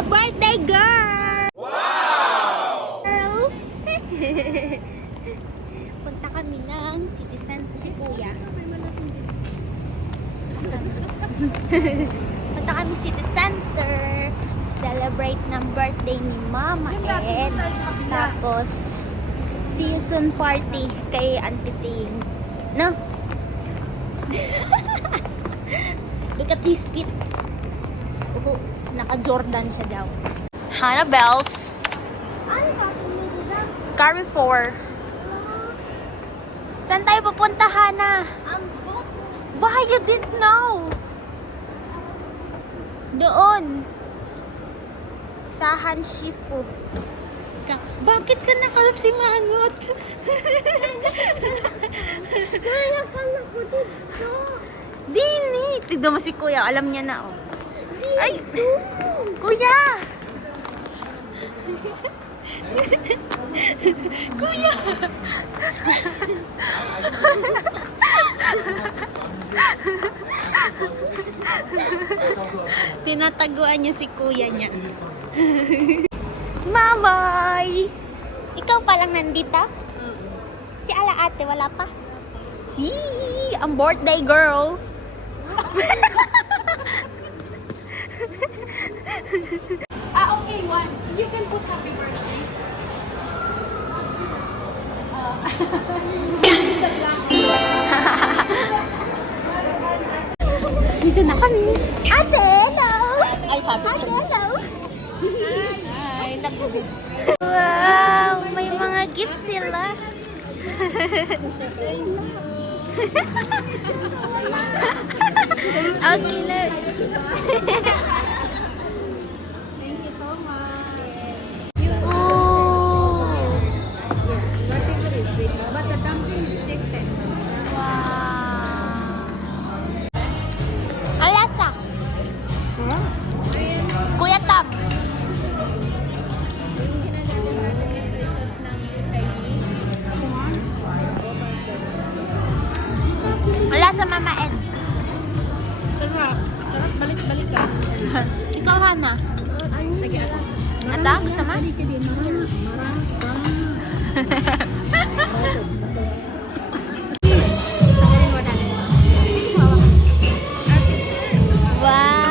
the birthday girl! Wow! Punta kami ng City Center si Kuya. Punta kami City Center. Celebrate ng birthday ni Mama Ed. Tapos, see you soon party kay Auntie Ting. No? Look at his feet. Naka-Jordan siya daw. Hannah Bells. Carrefour. Saan tayo pupunta, Hannah? Why you didn't know? Doon. Sa Hanshifu. Bakit ka nakasimangot? Kaya kala ko dito. Dini. Tignan mo si Kuya. Alam niya na, oh. Dito. Ay! Kuya! Kuya! Tinataguan niya si Kuya niya. Mamay! Ikaw palang nandito? Si Ala Ate, wala pa? Hii! Ang birthday girl! Okay, one. You can put happy birthday. Dito na kami. Ate, hello! Ay, happy Ate, hello! Hi, nag-good. Wow! May mga gifts sila. Okay na. Thank you so much. Oh! Vertical is sweet, but the dumpling is thick tender. Wow! Alasa! Kuya Tam! Alasa Mama Ed! Sarap. Sarap, balik-balik ka. Ikaw, Hana? Sige, Ata, gusto mo? Wow!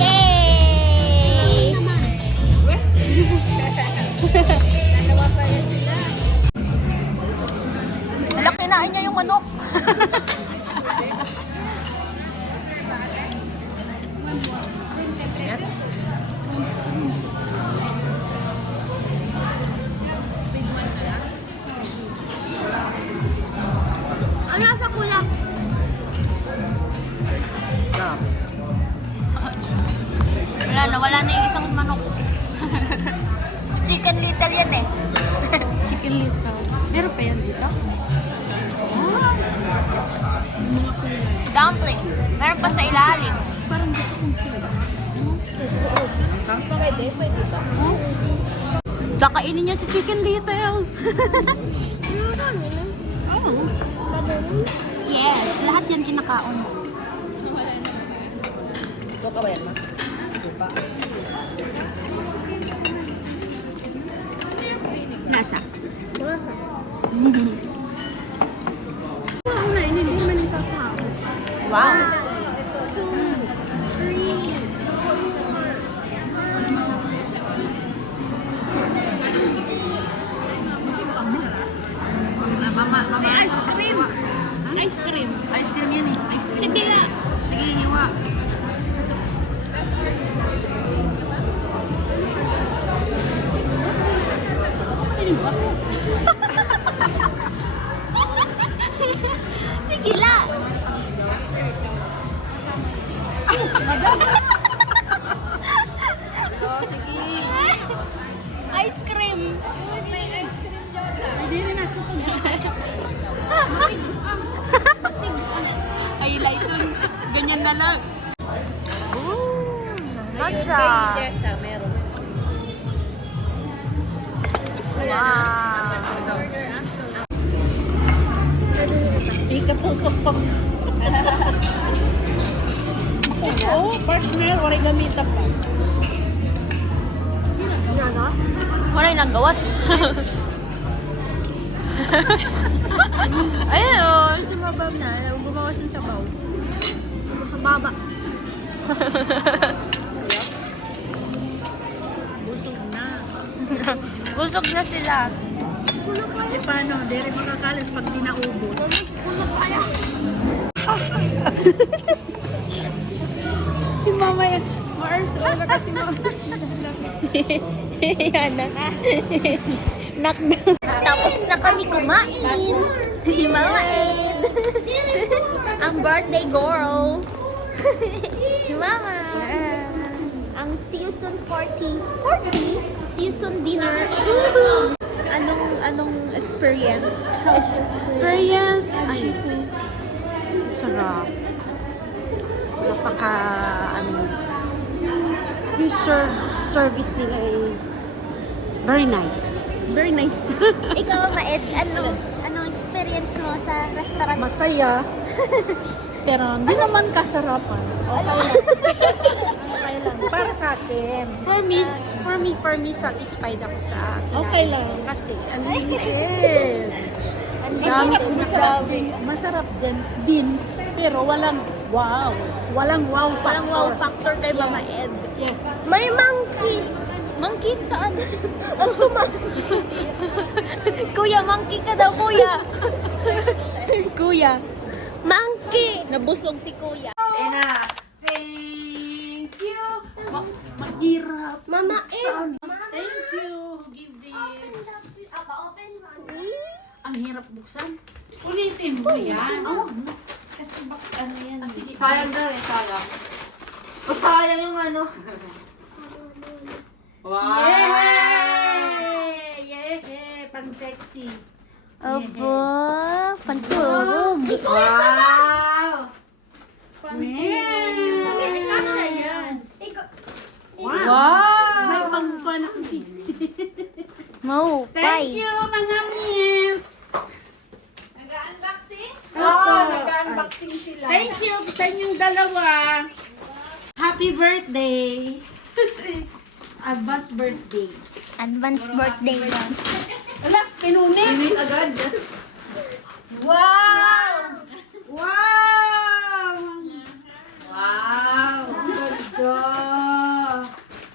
Yay! Wala, kinain niya yung manok. Ano sa kuya? Wala na yung isang manok. Chicken little yan eh. Chicken little. Meron pa yan dito? Dumpling. Meron pa sa ilalim. Parang dito kung food. Pwede ba? Kakainin niya si chicken little. Yes, lahat yan kinakaon. Ito ka ba yan, ma? Nasa? Lasa. Una, hindi naman yung kakao. Wow. 2, 3. Mama. Ice cream. Ice cream. Ice cream yan eh. Ice cream. Sige na. Sige, hiwa. Sige lang. Ice cream. May ice cream dyan. Hindi rin ako ito. Ay, dun. Ganyan na lang. Ooh, matcha. Kay Jessa, meron. Wow. Ikatusok pa. Oo, partner, wala gamitan pa. Nanas? Wala yung nagawas. Ayun o, sumabab na. Gumawa siya sa baw. Sa baba. Busog na. Busog na sila. E paano? Dere makakalis pag di naubos. Si mama yan. Maarso na kasi mama. Yan na. Tapos na kami kumain. Mama Ed. Ang birthday girl. Mama. Ang see you soon party. See you soon dinner. Anong experience? Experience? Ay, sarap. Napaka, yung service nila ay very nice. Very nice. Ikaw, Mama Ed, anong experience mo sa restaurant? Masaya. Pero hindi naman kasarapan. Okay lang. Para sa akin. For me, satisfied ako sa kinain. Okay lang. Kasi, masarap din. Pero walang wow. Walang wow factor. Walang wow factor kay Mama Ed. Yeah. May monkey. Monkey saan? Kuya, monkey ka daw, kuya. Kuya. Monkey. Nabusog si kuya. Ena. Thank you. Mahirap. Mama Ed. Thank you. Give this. Ang hirap buksan. Ulitin mo yan. Oh, kasi bak ano yan. Sige. Sayang daw eh, sayang. O sayang yung ano. Wow! Yay! Yay! Pang sexy. Opo, panturog. Wow! Wow! May pangkuan ako dito. Mau, Thank pay. you, mga miss! Nag-unboxing? Oo, nag-unboxing sila. Thank you sa inyong dalawa. Happy birthday! Advance birthday. Advance birthday lang. Wala, pinunin. Init agad. Wow! Wow! Wow! Ang ganda!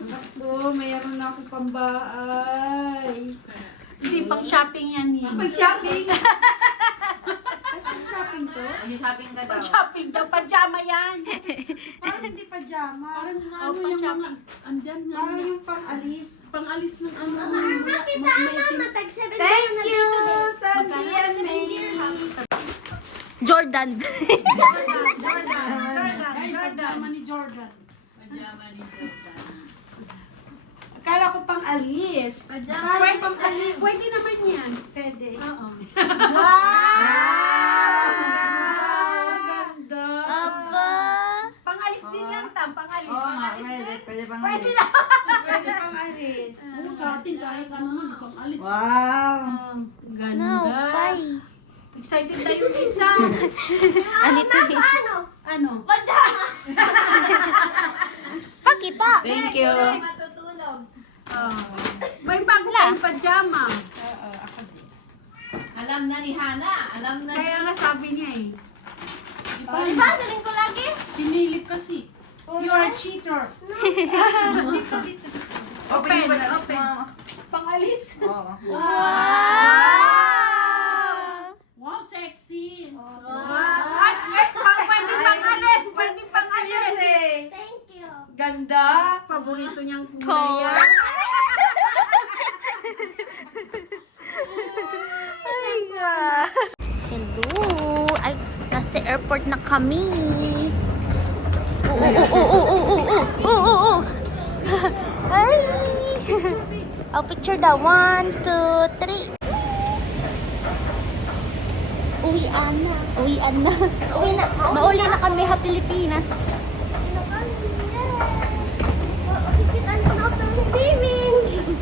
Ako, mayroon na akong pambahay. Hindi, pang-shopping yan eh. Pag-shopping? Pag-shopping to? Mag-shopping ka daw. Pag-shopping daw, pajama yan. Parang hindi pajama. Parang ano yung mga, andyan nga. Parang yung pang-alis. Pang-alis ng ano. Thank you, Sandy and May. Jordan. Pajama ni Jordan. Akala ko pang-alis. Pwede pang-alis. Pwede naman yan. Pwede. Oo. Wow! Ganda. Aba. Pang-alis din yan, Tam. Pang-alis. Oo nga, pwede pang Pwede alis. na. Pwede pang-alis. Oo, sa atin kahit ano man, pang-alis. Wow! Ganda. No, pay. Excited na yung isa. Ano ito? Ano? Pakita. Thank you. Matutulog. May bago pang pajama. Alam na ni Hana. Alam na Kaya nga sabi niya eh. Diba? Daling ko lagi? Sinilip kasi. You are a cheater. Open ba na? Open. Pang-alis. Oo. Wow. Wow, sexy. Wow. Pwede pang-alis. Pwede pang-alis. Thank you. Ganda. Paborito niyang kulay Core. yan. Ay, God. Hello. Ay, nasa airport na kami. Oo. Ay. Oh, picture daw. 1, 2, 3. Uwian na. Uwi na. Mauli na kami ha, Pilipinas.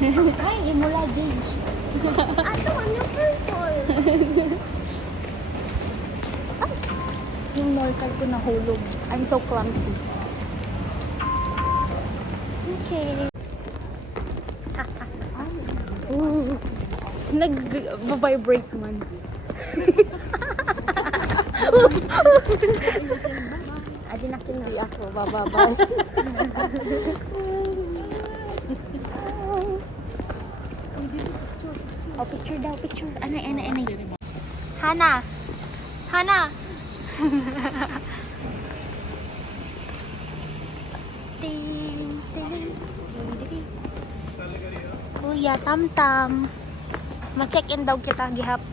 Ay, yung mula, Gage. Ato, ano purple? snorkel ko nahulog. I'm so clumsy. Okay. Ooh. Nag-vibrate man. Adi nakindi ako. Bababay. Oh, picture daw, picture. Anay. Hana! Ting, ting, ting. Kuya, tam-tam. Ma-check-in daw kita gihap.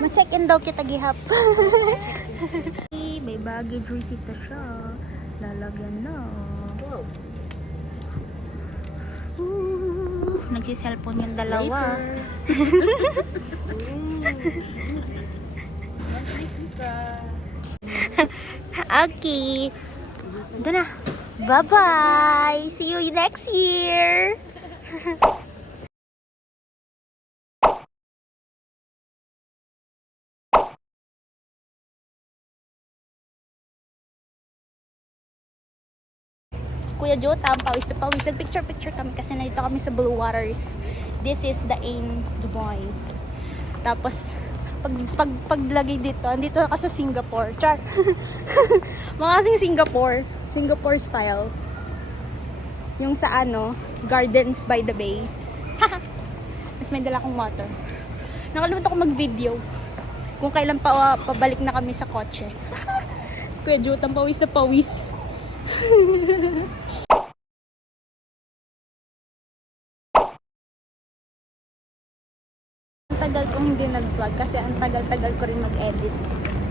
Ma-check-in daw kita gihap. May baggage receipt na siya. Lalagyan na. Nagsi-cellphone yung dalawa. Okay. Ito na. Bye-bye. See you next year. Kuya Joe, pawis na pawis. Nag-picture kami kasi nandito kami sa Blue Waters. This is the Ain Dubai. Tapos, paglagay dito, andito ako sa Singapore. Char! Mga kasing Singapore style. Yung sa Gardens by the Bay. Tapos may dala akong water. Nakalimutan ko mag-video. Kung kailan pabalik na kami sa kotse. Si Kuya Joe, pawis na pawis. Ang tagal kong hindi nag-vlog kasi ang tagal-tagal ko rin mag-edit.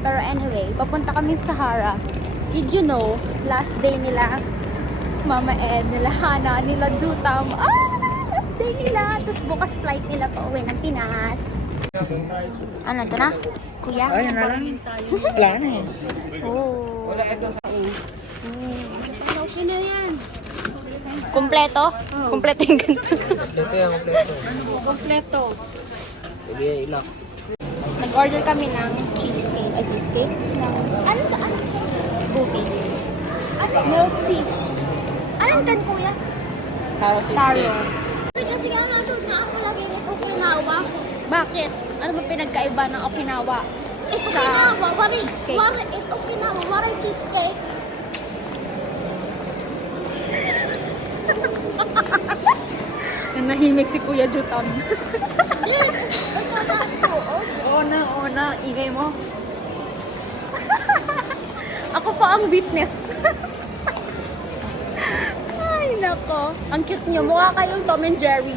Pero anyway, papunta kami sa Sahara. Did you know, last day nila Mama Ed, nila Hana, nila Jutam. Last day nila. Tapos bukas flight nila pa uwi ng Pinas. Ano ito na? Kuya? Ay, na lang. Wala na eh. Oh. Wala ito sa Okay na yan. Kompleto? Kompleto yung ganito. Ito yung kompleto. Kompleto. Pwede ilak. Nag-order kami ng cheesecake. Ay, cheesecake? Ano ba? Buffet. Milk tea. Anong kan, kuya? Taro Taro. Kasi nga nandun na ako lagi ng Okinawa. Bakit? Ano ba pinagkaiba ng Okinawa? It's Sa Okinawa. What is cheesecake? It's Okinawa. What is cheesecake? Nahimik si Kuya Jutam. Ikaw ba ito? Ona, ingay mo. Ako pa ang witness. Ay, nako. Ang cute niyo. Mukha kayong Tom and Jerry.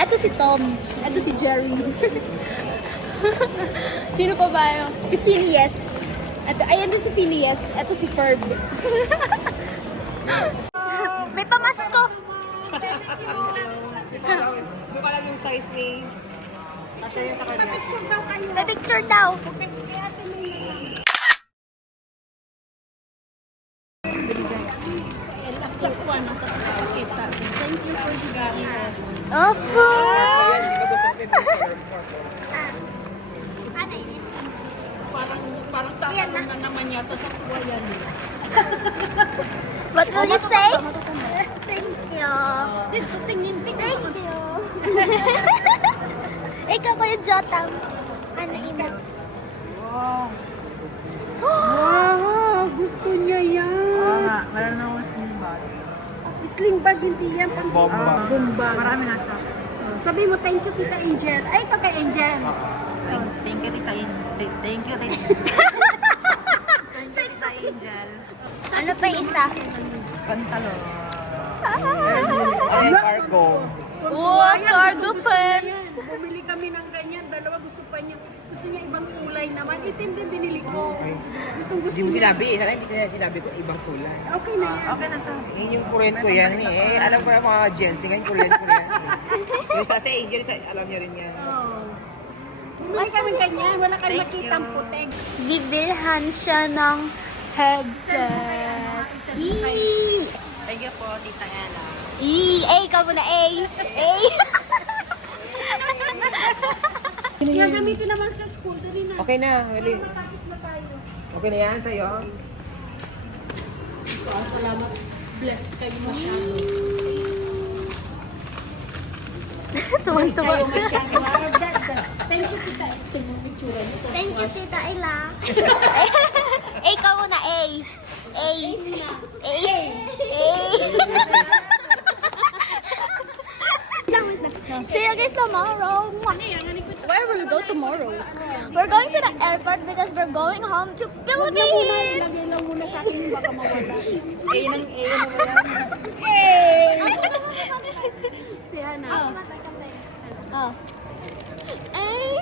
Eto si Tom. Eto si Jerry. Sino pa ba yun? Si Phineas. Ayan din si Phineas. Eto si Ferb. May pamasko. Hindi ko alam yung size ni... Kasi yun sa kanya. May picture daw. Opo. Parang tatanong na naman yata sa kuwa yan. What will you say? Thank you. Tingin. Thank you. Ikaw, Kuya Jotam. Ano, ina? Wow! Gusto niya yan. nga, meron na akong sling bag. Sling bag, hindi yan. Pang Bomba. bomba. Marami na siya. Sabi mo, thank you, Tita Angel. Ay, ito kay Angel. Thank you, Tita Angel. Thank you, Tita Angel. Ano pa yung isa? Pantalon. Ay, cargo. Wow, cargo pants. Bumili kami ng ganyan. Dalawa gusto niya ibang kulay naman. Itim din binili ko. Gusto Hindi mo niya. sinabi, isa lang hindi ko sinabi ko ibang kulay. Okay na yan. Okay na to. Yun yung Korean ko yan eh. Alam ko yung mga Gen Z ngayon, Korean. Yung isa sa Angel, alam niya rin yan. Oh. Bumili kami ganyan. Wala kang makitang putek. Bibilhan siya ng headset. Eee! Thank you po, Tita Ella. Ikaw muna, A! Kaya gamitin naman sa school. Dali na. Okay na, Mali. Tapos na tayo. Okay na yan sa'yo? Salamat. Blessed kayo masyado. Tuwang-tuwa. Thank you, tita. Tingnan mo yung tsura niyo. Thank you, Tita Ella. Ikaw muna, A. A. A. See you guys tomorrow. Where will we go tomorrow? We're going to the airport because we're going home to Philippines. Lagay lang muna sa akin baka mawala. A ng A na ba yan? Si Hana. Oh. Ay.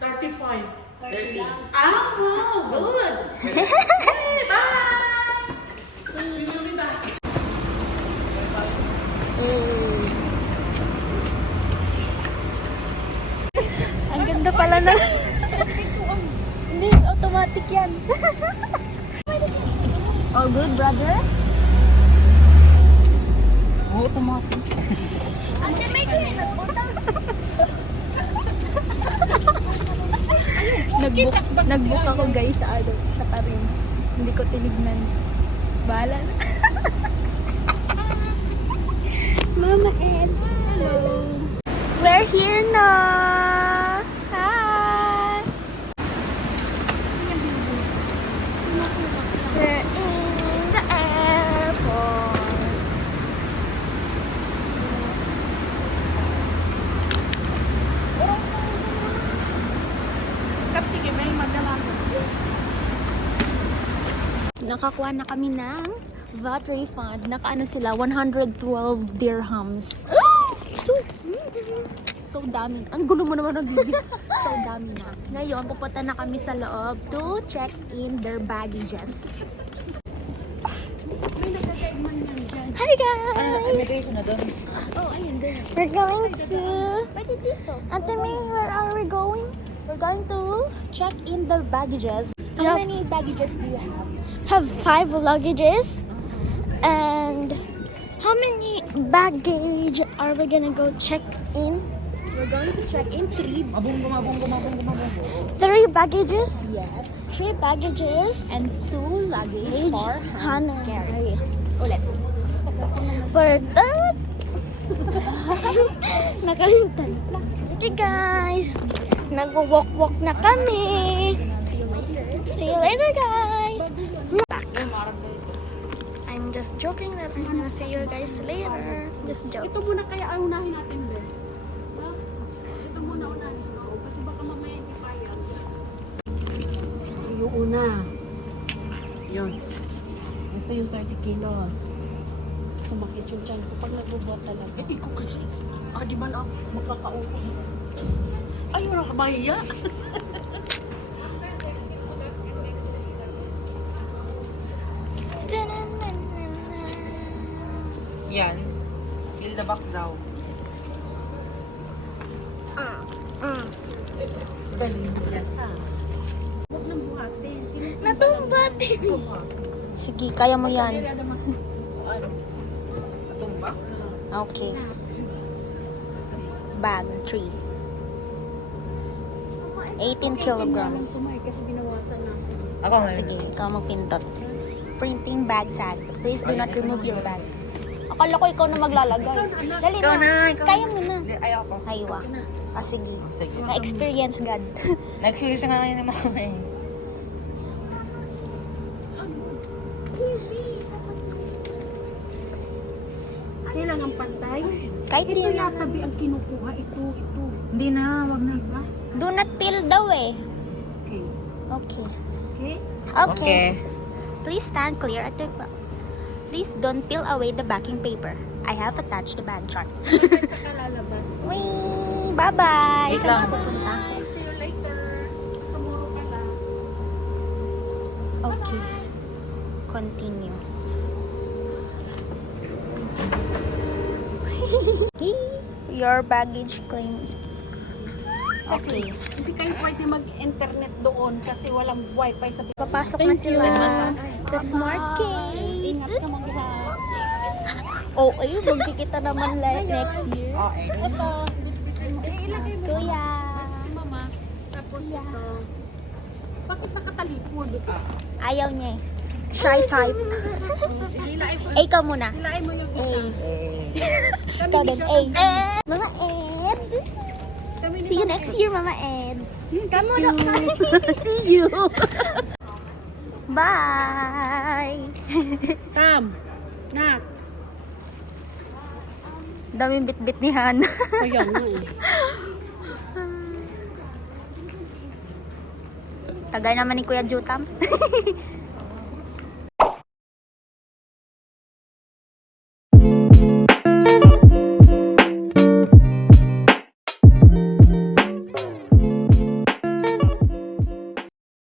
35. 30. Ah, wow. Good. Hey, bye. Ang ganda pala na. Hindi, automatic yan. All good, brother? Oo, automatic. Ate, may kinagpunta. Nag-book ako guys sa ano, sa Karim. Hindi ko tinignan. Bahala na. Mama Ed. Hello. We're here na. Hi. We're in the airport. Kaptige, may madala ko. Nakakuha na kami ng VAT refund. Nakaano sila, 112 dirhams. So dami. Ang gulo mo naman ng bibig. So dami na. Ngayon, pupunta na kami sa loob to check in their baggages. Hi guys! Immigration na doon. We're going to... Ate May, where are we going? We're going to check in their baggages. How many baggages do you have? Have 5 luggages. And how many baggage are we gonna go check in? We're going to check in 3. 3 baggages. Yes. 3 baggages. And 2 luggage for Hana. carry. Ulit. For that. Nakalimutan. Okay guys. Nag-walk-walk na kami. See you later guys. Back. I'm just joking that I'm gonna see you guys later. Just joke. Ito muna kaya unahin natin, Be. Ha? Ito muna unahin. Oo, kasi baka mamaya hindi kaya. Yung una. Yun. Ito yung 30 kilos. Sumakit yung tiyan ko pag nagbubot talaga. Eh, ko kasi. Di ba na makakaupo? Ay, wala ka mahiya. Yan. Fill the back daw. Galing niya sa. Huwag nang buhatin. Natumba. Sige, kaya mo yan. Atumba? Okay. Bag 3. 18 kilograms. Kasi binawasan natin. Ako nga. Sige, ikaw magpindot. Printing bag tag. Please do not remove your bag. Akala ko ikaw na maglalagay. Dali Ikaw na, ikaw Kaya na. mo na. Hindi, ayoko. Aywa. Sige. Sige. Na-experience God. Nag-series nga ngayon naman kami. Kailangan pantay. Kahit Ito di na. yatabi ang kinukuha. Ito. Hindi na, wag na. Diba? Do not peel daw eh. Okay. Okay. Okay? Okay. Please stand clear at the back. Please don't peel away the backing paper. I have attached the bag chart. Sa kalalabas. Wee! Bye-bye! Wait Saan lang. siya pupunta? Bye. See you later. Tomorrow ka lang. Okay. Continue. Your baggage claims. Kasi Okay. hindi kayo pwede mag-internet doon kasi walang wifi sa Papasok na sila sa Smart Cave. Ingat ka mga Oh, ayun, magkikita naman like next year. Okay. Ito, ilagay mo Kuya. si mama. Tapos ito. Bakit nakatalikod? Ayaw niya eh. Shy type. A ka muna. Hilain mo yung isa. Ikaw din, A. Mama Ed. See you next year, Mama Ed. Kamu na. See you. Bye. Tam. Nak. Daming bit-bit ni Han. Kaya nga eh. Tagay naman ni Kuya Jutam.